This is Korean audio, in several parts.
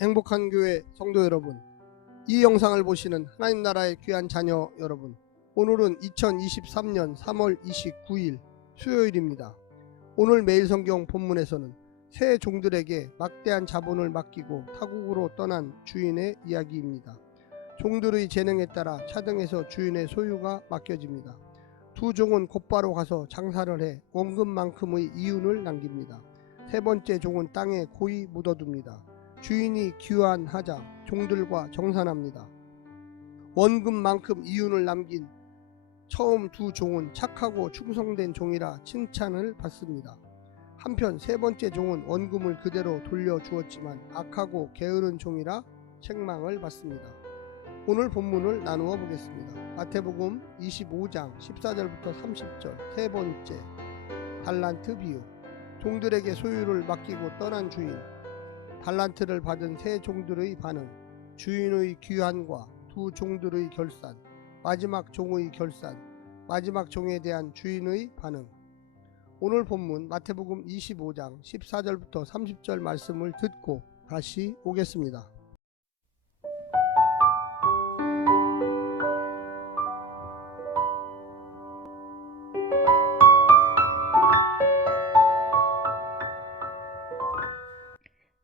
행복한 교회 성도 여러분, 이 영상을 보시는 하나님 나라의 귀한 자녀 여러분, 오늘은 2023년 3월 29일 수요일입니다. 오늘 매일 성경 본문에서는 새 종들에게 막대한 자본을 맡기고 타국으로 떠난 주인의 이야기입니다. 종들의 재능에 따라 차등해서 주인의 소유가 맡겨집니다. 두 종은 곧바로 가서 장사를 해 원금만큼의 이윤을 남깁니다. 세 번째 종은 땅에 고이 묻어둡니다. 주인이 귀환하자 종들과 정산합니다. 원금만큼 이윤을 남긴 처음 두 종은 착하고 충성된 종이라 칭찬을 받습니다. 한편 세 번째 종은 원금을 그대로 돌려주었지만 악하고 게으른 종이라 책망을 받습니다. 오늘 본문을 나누어 보겠습니다. 마태복음 25장 14절부터 30절, 세 번째 달란트 비유. 종들에게 소유를 맡기고 떠난 주인, 달란트를 받은 세 종들의 반응, 주인의 귀환과 두 종들의 결산, 마지막 종의 결산, 마지막 종에 대한 주인의 반응. 오늘 본문 마태복음 25장 14절부터 30절 말씀을 듣고 다시 오겠습니다.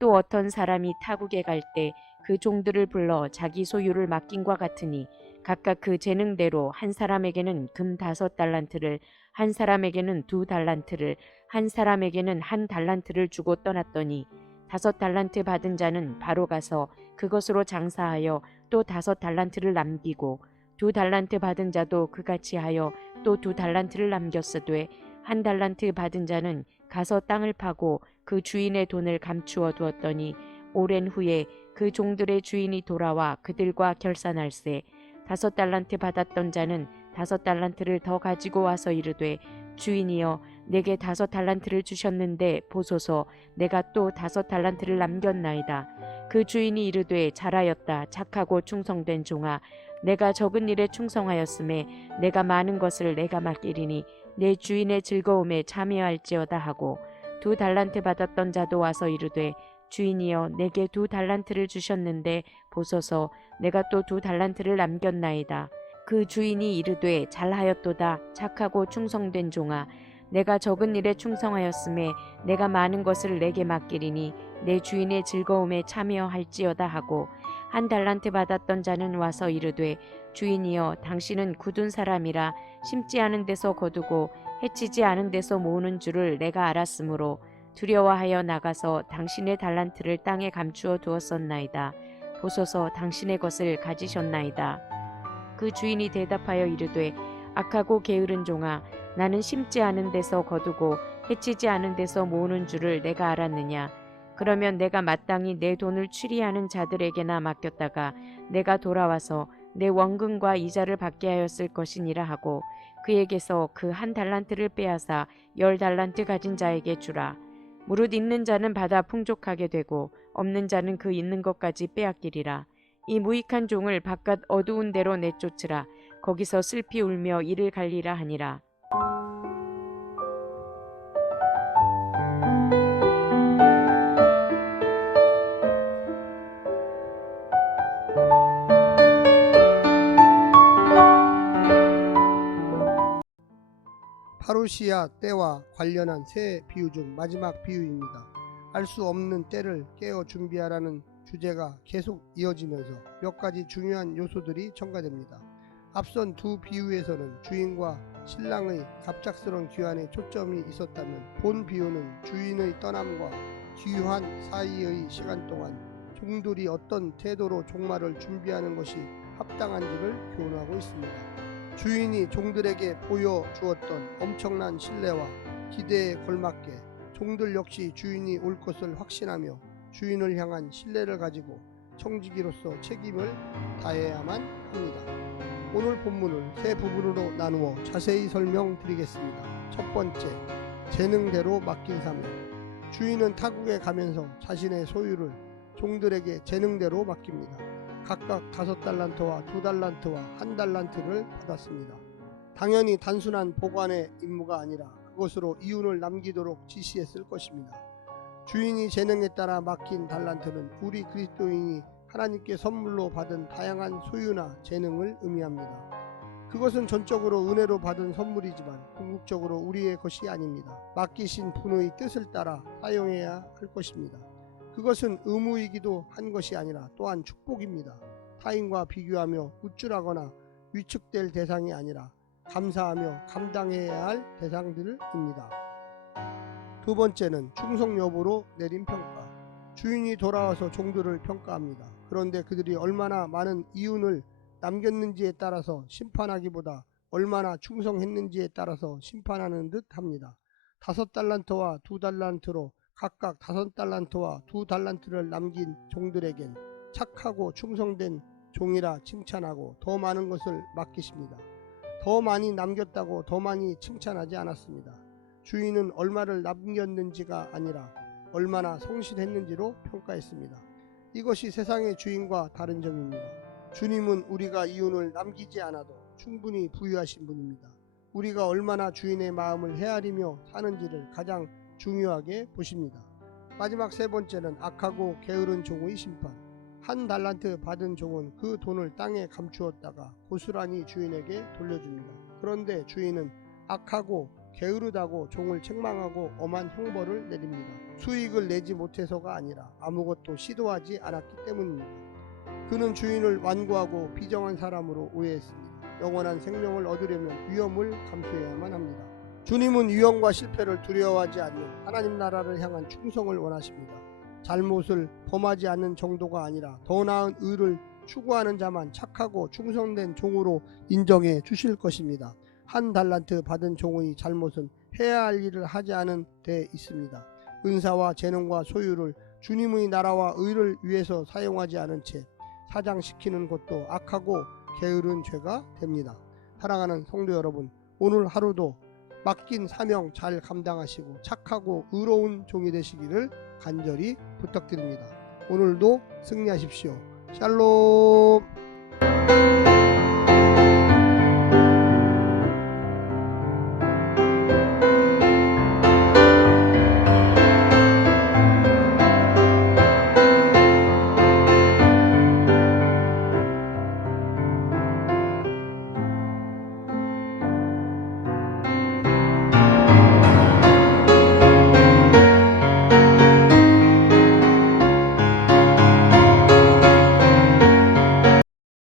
또 어떤 사람이 타국에 갈 때 그 종들을 불러 자기 소유를 맡긴과 같으니 각각 그 재능대로 한 사람에게는 금 5달란트를, 한 사람에게는 2달란트를, 한 사람에게는 1달란트를 주고 떠났더니 5달란트 받은 자는 바로 가서 그것으로 장사하여 또 5달란트를 남기고 2달란트 받은 자도 그같이 하여 또 2달란트를 남겼으되 1달란트 받은 자는 가서 땅을 파고 그 주인의 돈을 감추어 두었더니 오랜 후에 그 종들의 주인이 돌아와 그들과 결산할세 5달란트 받았던 자는 5달란트를 더 가지고 와서 이르되 주인이여 내게 5달란트를 주셨는데 보소서 내가 또 5달란트를 남겼나이다. 그 주인이 이르되 잘하였다 착하고 충성된 종아 내가 적은 일에 충성하였음에 내가 많은 것을 내가 맡기리니 내 주인의 즐거움에 참여할지어다 하고 2달란트 받았던 자도 와서 이르되 주인이여 내게 2달란트를 주셨는데 보소서 내가 또 2달란트를 남겼나이다. 그 주인이 이르되 잘하였도다 착하고 충성된 종아 내가 적은 일에 충성하였음에 내가 많은 것을 내게 맡기리니 내 주인의 즐거움에 참여할지어다 하고 1달란트 받았던 자는 와서 이르되 주인이여 당신은 굳은 사람이라 심지 않은 데서 거두고 해치지 않은 데서 모으는 줄을 내가 알았으므로 두려워하여 나가서 당신의 달란트를 땅에 감추어 두었었나이다. 보소서 당신의 것을 가지셨나이다. 그 주인이 대답하여 이르되 악하고 게으른 종아 나는 심지 않은 데서 거두고 해치지 않은 데서 모으는 줄을 내가 알았느냐. 그러면 내가 마땅히 내 돈을 추리하는 자들에게나 맡겼다가 내가 돌아와서 내 원금과 이자를 받게 하였을 것이니라 하고 그에게서 그 1달란트를 빼앗아 10달란트 가진 자에게 주라. 무릇 있는 자는 받아 풍족하게 되고 없는 자는 그 있는 것까지 빼앗기리라. 이 무익한 종을 바깥 어두운 데로 내쫓으라. 거기서 슬피 울며 이를 갈리라 하니라. 파루시아 때와 관련한 새 비유 중 마지막 비유입니다. 알 수 없는 때를 깨어 준비하라는 주제가 계속 이어지면서 몇 가지 중요한 요소들이 첨가됩니다. 앞선 두 비유에서는 주인과 신랑의 갑작스러운 귀환에 초점이 있었다면 본 비유는 주인의 떠남과 귀환 사이의 시간 동안 종들이 어떤 태도로 종말을 준비하는 것이 합당한지를 교훈하고 있습니다. 주인이 종들에게 보여주었던 엄청난 신뢰와 기대에 걸맞게 종들 역시 주인이 올 것을 확신하며 주인을 향한 신뢰를 가지고 청지기로서 책임을 다해야만 합니다. 오늘 본문을 세 부분으로 나누어 자세히 설명드리겠습니다. 첫 번째, 재능대로 맡긴 사명. 주인은 타국에 가면서 자신의 소유를 종들에게 재능대로 맡깁니다. 각각 5달란트와 2달란트와 1달란트를 받았습니다. 당연히 단순한 보관의 임무가 아니라 그것으로 이윤을 남기도록 지시했을 것입니다. 주인이 재능에 따라 맡긴 달란트는 우리 그리스도인이 하나님께 선물로 받은 다양한 소유나 재능을 의미합니다. 그것은 전적으로 은혜로 받은 선물이지만 궁극적으로 우리의 것이 아닙니다. 맡기신 분의 뜻을 따라 사용해야 할 것입니다. 그것은 의무이기도 한 것이 아니라 또한 축복입니다. 타인과 비교하며 우쭐하거나 위축될 대상이 아니라 감사하며 감당해야 할 대상들입니다. 두 번째는 충성 여부로 내린 평가. 주인이 돌아와서 종들을 평가합니다. 그런데 그들이 얼마나 많은 이윤을 남겼는지에 따라서 심판하기보다 얼마나 충성했는지에 따라서 심판하는 듯 합니다. 5달란트와 2달란트로 각각 5달란트와 2달란트를 남긴 종들에겐 착하고 충성된 종이라 칭찬하고 더 많은 것을 맡기십니다. 더 많이 남겼다고 더 많이 칭찬하지 않았습니다. 주인은 얼마를 남겼는지가 아니라 얼마나 성실했는지로 평가했습니다. 이것이 세상의 주인과 다른 점입니다. 주님은 우리가 이윤을 남기지 않아도 충분히 부유하신 분입니다. 우리가 얼마나 주인의 마음을 헤아리며 사는지를 가장 중요하게 보십니다. 마지막 세 번째는 악하고 게으른 종의 심판. 1달란트 받은 종은 그 돈을 땅에 감추었다가 고스란히 주인에게 돌려줍니다. 그런데 주인은 악하고 게으르다고 종을 책망하고 엄한 형벌을 내립니다. 수익을 내지 못해서가 아니라 아무것도 시도하지 않았기 때문입니다. 그는 주인을 완고하고 비정한 사람으로 오해했습니다. 영원한 생명을 얻으려면 위험을 감수해야만 합니다. 주님은 위험과 실패를 두려워하지 않는 하나님 나라를 향한 충성을 원하십니다. 잘못을 범하지 않는 정도가 아니라 더 나은 의를 추구하는 자만 착하고 충성된 종으로 인정해 주실 것입니다. 1달란트 받은 종의 잘못은 해야 할 일을 하지 않은 데 있습니다. 은사와 재능과 소유를 주님의 나라와 의를 위해서 사용하지 않은 채 사장시키는 것도 악하고 게으른 죄가 됩니다. 사랑하는 성도 여러분, 오늘 하루도 맡긴 사명 잘 감당하시고 착하고 의로운 종이 되시기를 간절히 부탁드립니다. 오늘도 승리하십시오. 샬롬.